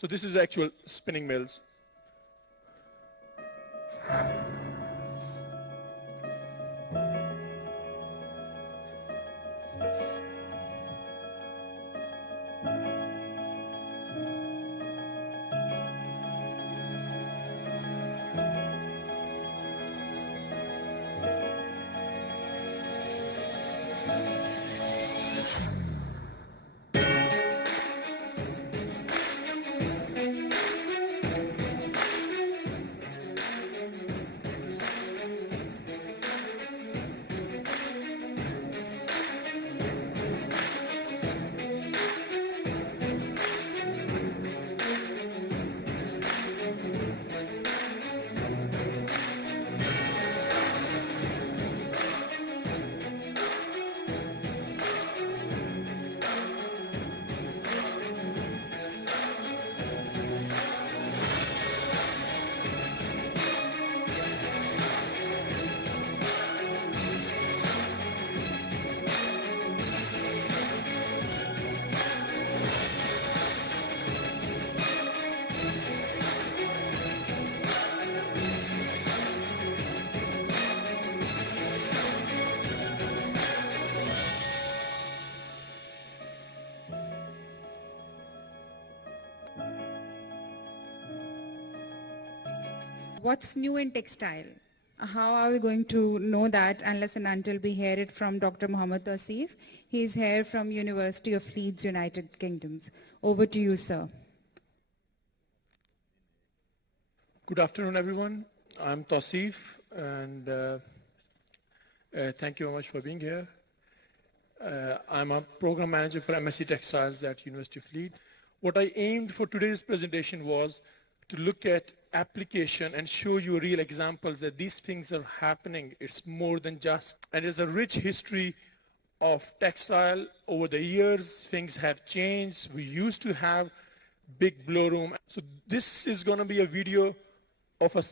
So this is actual spinning mills. What's new in textile? How are we going to know that unless and until we hear it from Dr. Mohammed Tasif? He is here from University of Leeds, United Kingdom. Over to you, sir. Good afternoon, everyone. I'm Tasif, and thank you very much for being here. I'm a program manager for MSc Textiles at University of Leeds. What I aimed for today's presentation was to look at application and show you real examples that these things are happening. It's more than just, and there's a rich history of textile over the years. Things have changed. We used to have big blow room. So this is going to be a video of a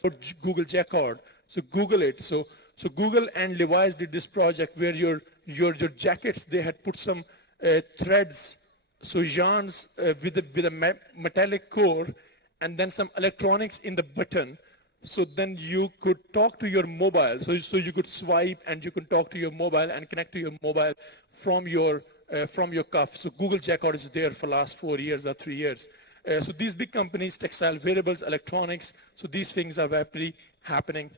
Google jacquard. So Google it. So Google and Levi's did this project where your jackets, they had put some threads, so yarns with a metallic core, and then some electronics in the button. So then you could talk to your mobile. So you could swipe and you can talk to your mobile and connect to your mobile from your cuff. So Google jacquard is there for last 4 years or 3 years. So these big companies, textile, wearables, electronics, so these things are rapidly happening.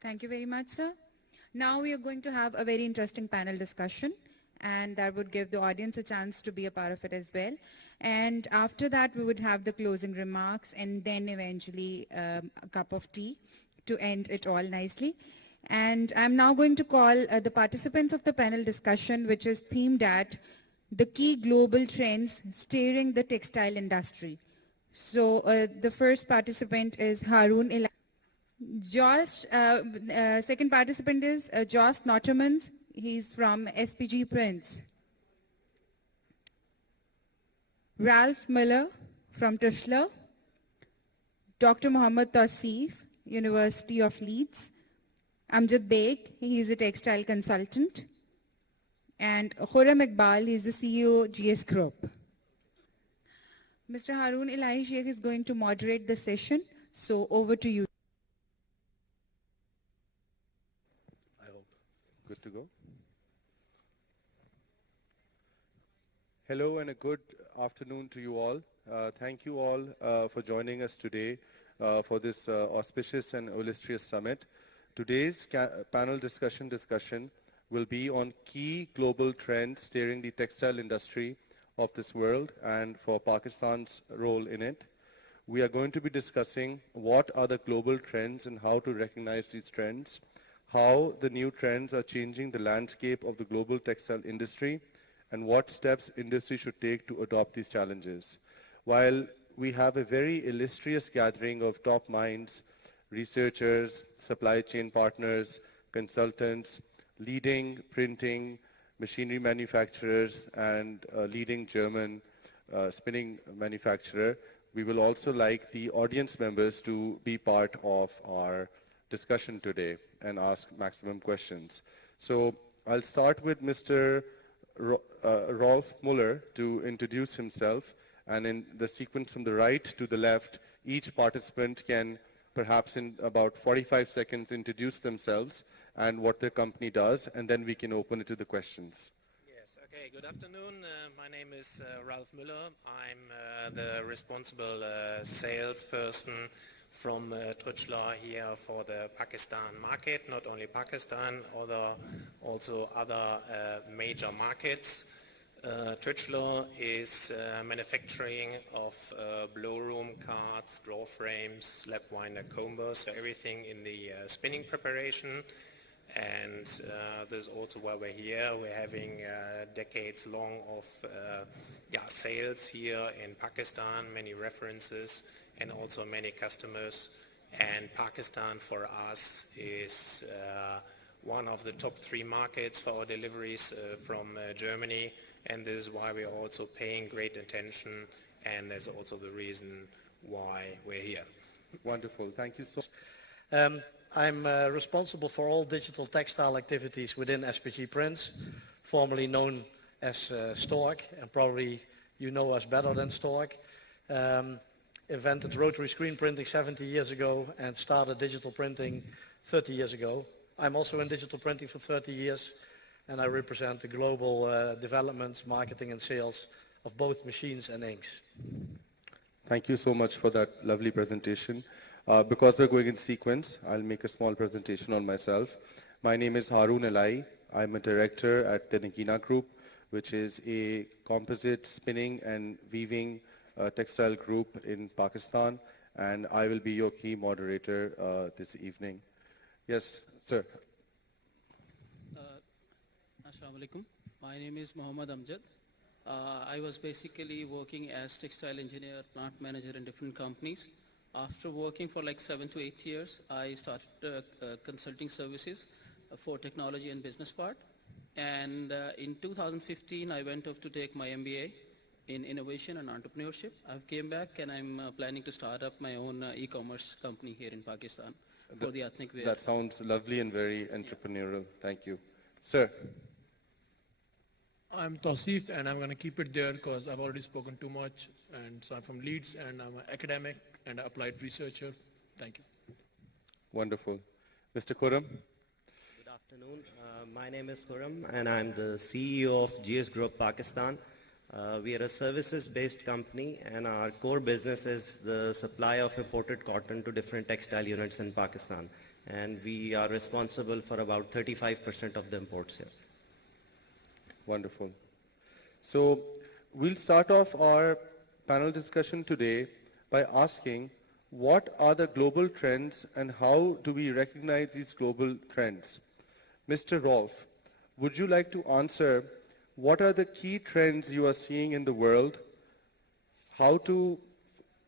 Thank you very much, sir. Now we are going to have a very interesting panel discussion, and that would give the audience a chance to be a part of it as well. And after that, we would have the closing remarks and then eventually a cup of tea to end it all nicely. And I'm now going to call the participants of the panel discussion, which is themed at the key global trends steering the textile industry. So the first participant is Haroon Ellahi. Second participant is Josh Nottermans. He's from SPG Prints. Ralph Miller from Tushla. Dr. Mohammed Tasif, University of Leeds. Amjad Beg, he's a textile consultant. And Khurram Iqbal, he's the CEO GS Group. Mr. Haroon Ellahi Shaikh is going to moderate the session, so over to you. I hope. Good to go. Hello and a good afternoon to you all. Thank you all for joining us today for this auspicious and illustrious summit. Today's panel discussion will be on key global trends steering the textile industry of this world and for Pakistan's role in it. We are going to be discussing what are the global trends and how to recognize these trends, how the new trends are changing the landscape of the global textile industry, and what steps industry should take to adopt these challenges. While we have a very illustrious gathering of top minds, researchers, supply chain partners, consultants, leading printing, machinery manufacturers, and leading German spinning manufacturer, we will also like the audience members to be part of our discussion today and ask maximum questions. So I'll start with Mr. Rolf Muller to introduce himself And in the sequence from the right to the left, each participant can perhaps in about 45 seconds introduce themselves and what their company does, and then we can open it to the questions. Yes, okay, good afternoon. My name is Ralph Müller. I'm the responsible salesperson from Trützler here for the Pakistan market, not only Pakistan, also other major markets. Trützler is manufacturing of blowroom carts, draw frames, lap winder combers, so everything in the spinning preparation. And this is also why we're here. We're having decades long of sales here in Pakistan, many references and also many customers. And Pakistan for us is one of the top 3 markets for our deliveries from Germany. And this is why we're also paying great attention, and there's also the reason why we're here. Wonderful. Thank you so much. I'm responsible for all digital textile activities within SPG Prints, formerly known as Stork, and probably you know us better than Stork. Invented rotary screen printing 70 years ago and started digital printing 30 years ago. I'm also in digital printing for 30 years, and I represent the global development, marketing and sales of both machines and inks. Thank you so much for that lovely presentation. Because we're going in sequence, I'll make a small presentation on myself. My name is Haroon Ellahi. I'm a director at the Nagina Group, which is a composite spinning and weaving textile group in Pakistan, and I will be your key moderator this evening. Yes, sir. Assalamu alaikum. My name is Muhammad Amjad. I was basically working as textile engineer, plant manager in different companies. After working for like 7 to 8 years, I started consulting services for technology and business part. And in 2015, I went off to take my MBA in innovation and entrepreneurship. I've came back and I'm planning to start up my own e-commerce company here in Pakistan for the ethnic wear. That sounds lovely and very entrepreneurial. Thank you. Sir. I'm Tausif, and I'm going to keep it there because I've already spoken too much. And so I'm from Leeds, and I'm an academic and applied researcher. Thank you. Wonderful. Mr. Khurram. Good afternoon. My name is Khurram, and I'm the CEO of GS Group Pakistan. We are a services-based company, and our core business is the supply of imported cotton to different textile units in Pakistan. And we are responsible for about 35% of the imports here. Wonderful. So we'll start off our panel discussion today by asking what are the global trends and how do we recognize these global trends? Mr. Rolf, would you like to answer what are the key trends you are seeing in the world? How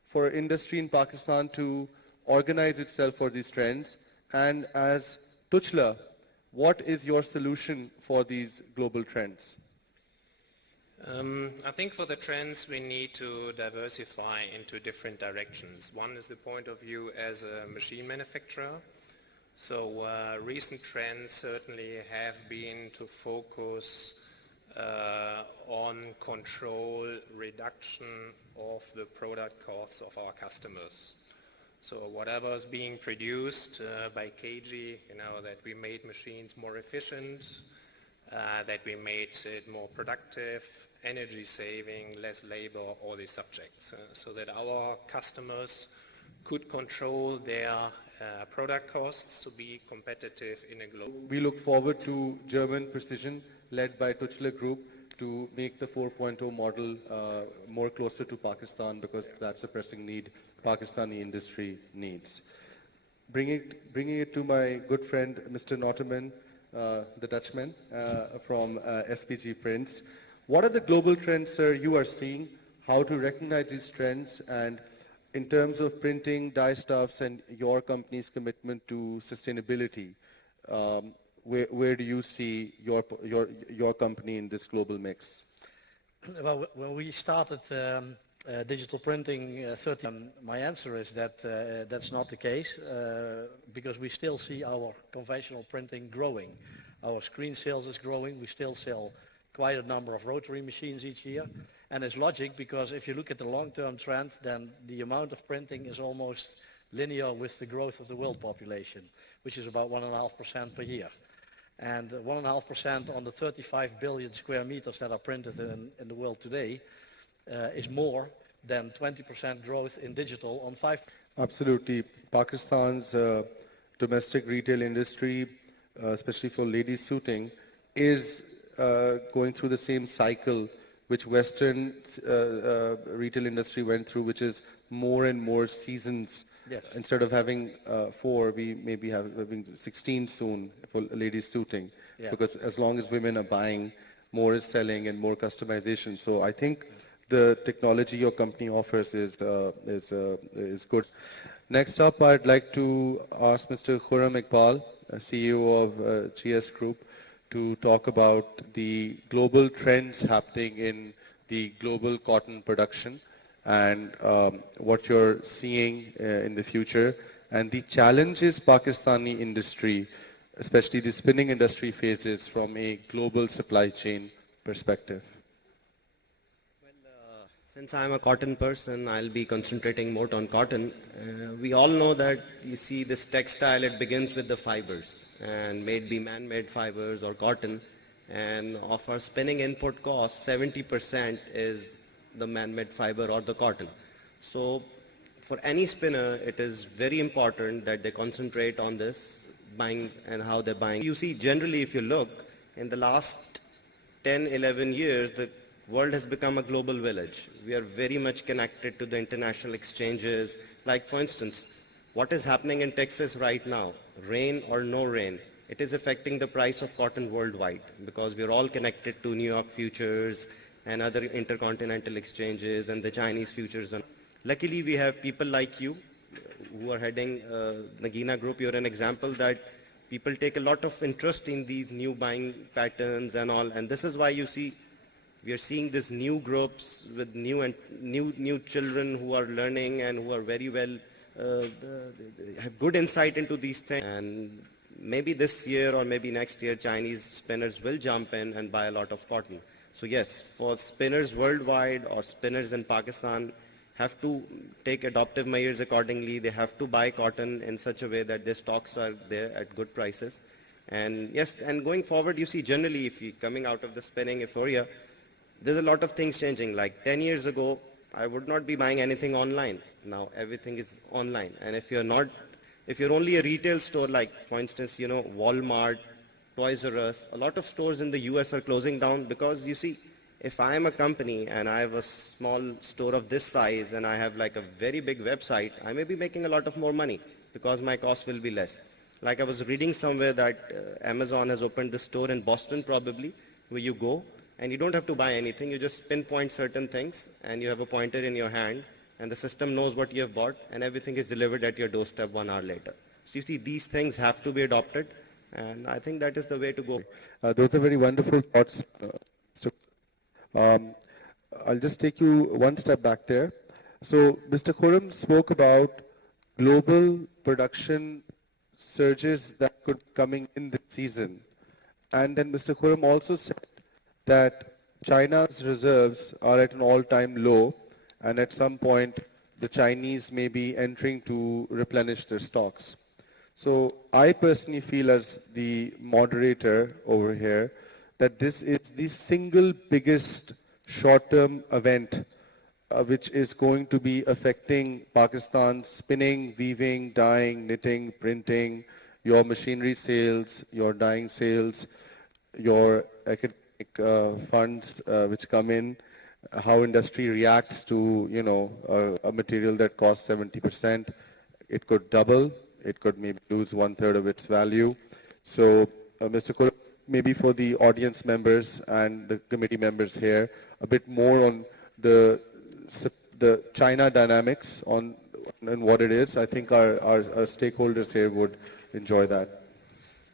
for industry in Pakistan to organize itself for these trends? And as Trützler, what is your solution for these global trends? I think for the trends we need to diversify into different directions. One is the point of view as a machine manufacturer. So recent trends certainly have been to focus on control, reduction of the product costs of our customers. So whatever is being produced by KG, that we made machines more efficient, that we made it more productive, energy saving, less labor, all these subjects, so that our customers could control their product costs to be competitive in a global. We look forward to German precision led by Trützler Group to make the 4.0 model more closer to Pakistan, because that's a pressing need Pakistani industry needs. Bringing it to my good friend Mr. Notterman, the Dutchman from SPG Prints. What are the global trends, sir, you are seeing? How to recognize these trends, and in terms of printing, dye stuffs, and your company's commitment to sustainability, where do you see your company in this global mix? Well, when we started digital printing 30, my answer is that that's not the case, because we still see our conventional printing growing. Our screen sales is growing. We still sell quite a number of rotary machines each year. And it's logic because if you look at the long-term trend, then the amount of printing is almost linear with the growth of the world population, which is about 1.5% per year. And 1.5% on the 35 billion square meters that are printed in the world today is more than 20% growth in digital on 5. Absolutely. Pakistan's domestic retail industry, especially for ladies suiting, is going through the same cycle which Western retail industry went through, which is more and more seasons. Yes. Instead of having 4, we maybe having 16 soon for ladies suiting. Yeah. Because as long as women are buying, more is selling and more customization. So I think the technology your company offers is good. Next up, I'd like to ask Mr. Khurram Iqbal, CEO of GS Group, to talk about the global trends happening in the global cotton production and what you're seeing in the future and the challenges Pakistani industry, especially the spinning industry, faces from a global supply chain perspective. Since I'm a cotton person, I'll be concentrating more on cotton. We all know that you see this textile, it begins with the fibers, and may it be man-made fibers or cotton. And of our spinning input cost, 70% is the man-made fiber or the cotton. So for any spinner, it is very important that they concentrate on this, buying and how they're buying. You see, generally, if you look, in the last 10, 11 years, the world has become a global village. We are very much connected to the international exchanges. Like, for instance, what is happening in Texas right now, rain or no rain, it is affecting the price of cotton worldwide because we are all connected to New York futures and other intercontinental exchanges and the Chinese futures. Luckily, we have people like you who are heading Nagina Group. You're an example that people take a lot of interest in these new buying patterns and all. And this is why you see we are seeing these new groups with new children who are learning and who are very well, have good insight into these things. And maybe this year or maybe next year, Chinese spinners will jump in and buy a lot of cotton. So yes, for spinners worldwide or spinners in Pakistan, have to take adaptive measures accordingly. They have to buy cotton in such a way that their stocks are there at good prices. And yes, and going forward, you see generally if you're coming out of the spinning euphoria, there's a lot of things changing. Like 10 years ago, I would not be buying anything online. Now everything is online. And if you're only a retail store, like for instance, you know, Walmart, Toys R Us, a lot of stores in the US are closing down because you see, if I am a company and I have a small store of this size and I have like a very big website, I may be making a lot of more money because my cost will be less. Like I was reading somewhere that Amazon has opened the store in Boston probably, where you go and you don't have to buy anything. You just pinpoint certain things and you have a pointer in your hand and the system knows what you have bought and everything is delivered at your doorstep 1 hour later. So you see, these things have to be adopted and I think that is the way to go. Those are very wonderful thoughts. I'll just take you one step back there. So Mr. Khurram spoke about global production surges that could coming in this season. And then Mr. Khurram also said that China's reserves are at an all-time low and at some point the Chinese may be entering to replenish their stocks. So I personally feel as the moderator over here that this is the single biggest short-term event which is going to be affecting Pakistan's spinning, weaving, dyeing, knitting, printing, your machinery sales, your dyeing sales, your academic funds which come in, how industry reacts to, you know, a material that costs 70%. It could double. It could maybe lose 1/3 of its value. So, Mr. Khurram, maybe for the audience members and the committee members here, a bit more on the China dynamics on and what it is. I think our stakeholders here would enjoy that.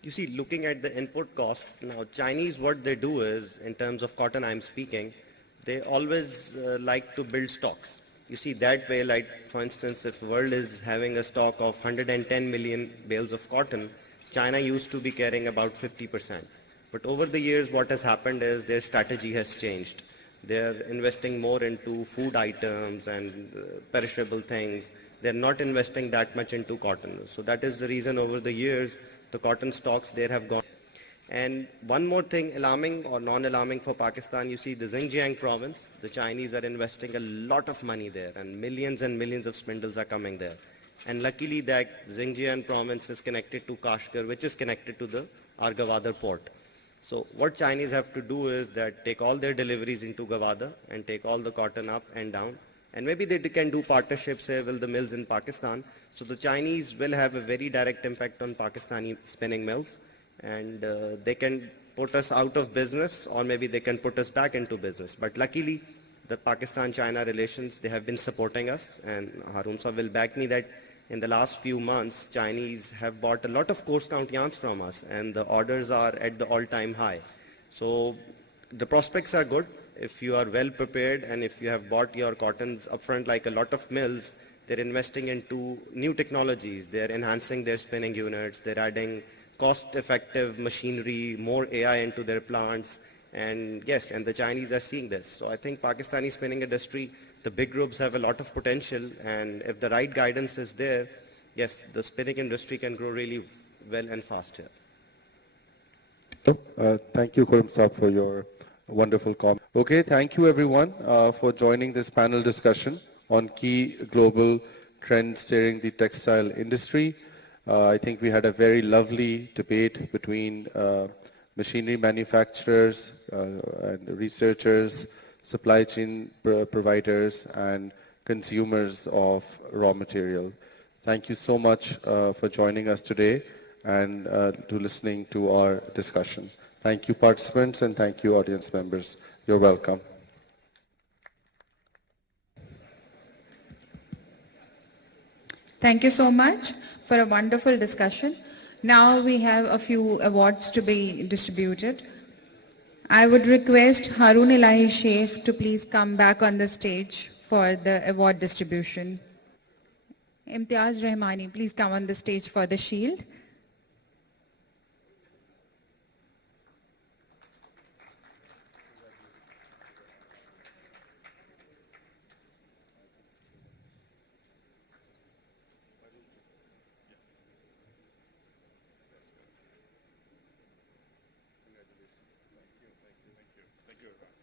You see, looking at the input cost, now Chinese, what they do is, in terms of cotton I'm speaking, they always like to build stocks. You see, that way, like for instance, if the world is having a stock of 110 million bales of cotton, China used to be carrying about 50%. But over the years, what has happened is their strategy has changed. They're investing more into food items and perishable things. They're not investing that much into cotton. So that is the reason over the years, the cotton stocks there have gone. And one more thing, alarming or non-alarming for Pakistan, you see the Xinjiang province, the Chinese are investing a lot of money there and millions of spindles are coming there. And luckily that Xinjiang province is connected to Kashgar, which is connected to the Gwadar port. So what Chinese have to do is that take all their deliveries into Gwadar and take all the cotton up and down. And maybe they can do partnerships here with the mills in Pakistan. So the Chinese will have a very direct impact on Pakistani spinning mills. And they can put us out of business, or maybe they can put us back into business. But luckily, the Pakistan-China relations, they have been supporting us. And Haroon Sahab will back me that in the last few months, Chinese have bought a lot of coarse count yarns from us, and the orders are at the all-time high. So the prospects are good. If you are well prepared and if you have bought your cottons upfront, like a lot of mills, they're investing into new technologies. They're enhancing their spinning units. They're adding cost-effective machinery, more AI into their plants, and yes, and the Chinese are seeing this. So I think Pakistani spinning industry, the big groups have a lot of potential, and if the right guidance is there, yes, the spinning industry can grow really well and fast here. Thank you, Khurram Saab, for your wonderful comment. Okay, thank you everyone for joining this panel discussion on key global trends steering the textile industry. I think we had a very lovely debate between machinery manufacturers and researchers, supply chain providers, and consumers of raw material. Thank you so much for joining us today and to listening to our discussion. Thank you, participants, and thank you, audience members. You're welcome. Thank you so much for a wonderful discussion. Now we have a few awards to be distributed. I would request Haroon Ellahi Shaikh to please come back on the stage for the award distribution. Imtiaz Rahmani, please come on the stage for the shield.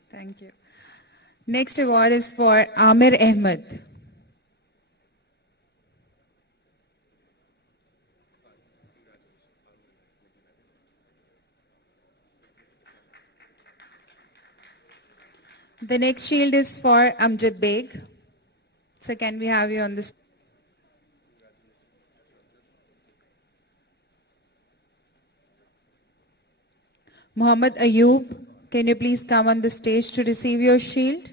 Thank you. Next award is for Amir Ahmed. The next shield is for Amjad Beg. So can we have you on this? Muhammad Ayub, can you please come on the stage to receive your shield?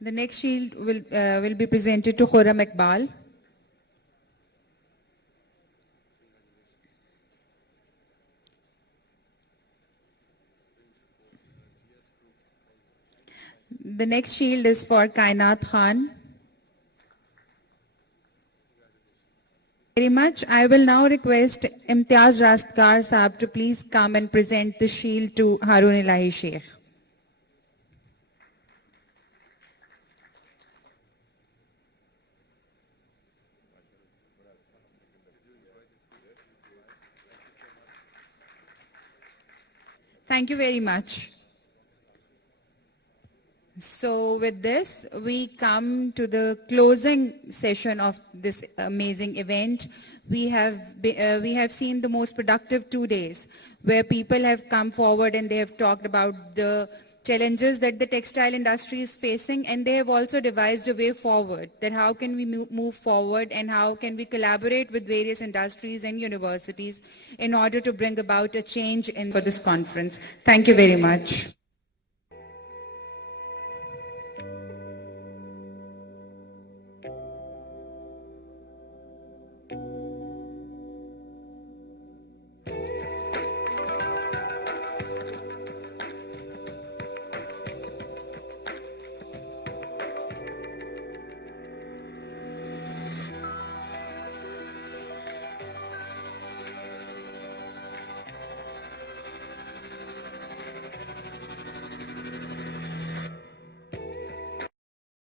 The next shield will be presented to Khurram Iqbal. The next shield is for Kainat Khan. Very much. I will now request Imtiaz Rastkar Saab to please come and present the shield to Haroon Ellahi Shaikh. Thank you very much. So with this, we come to the closing session of this amazing event. We have seen the most productive 2 days where people have come forward and they have talked about the challenges that the textile industry is facing, and they have also devised a way forward, that how can we move forward and how can we collaborate with various industries and universities in order to bring about a change for this conference. Thank you very much.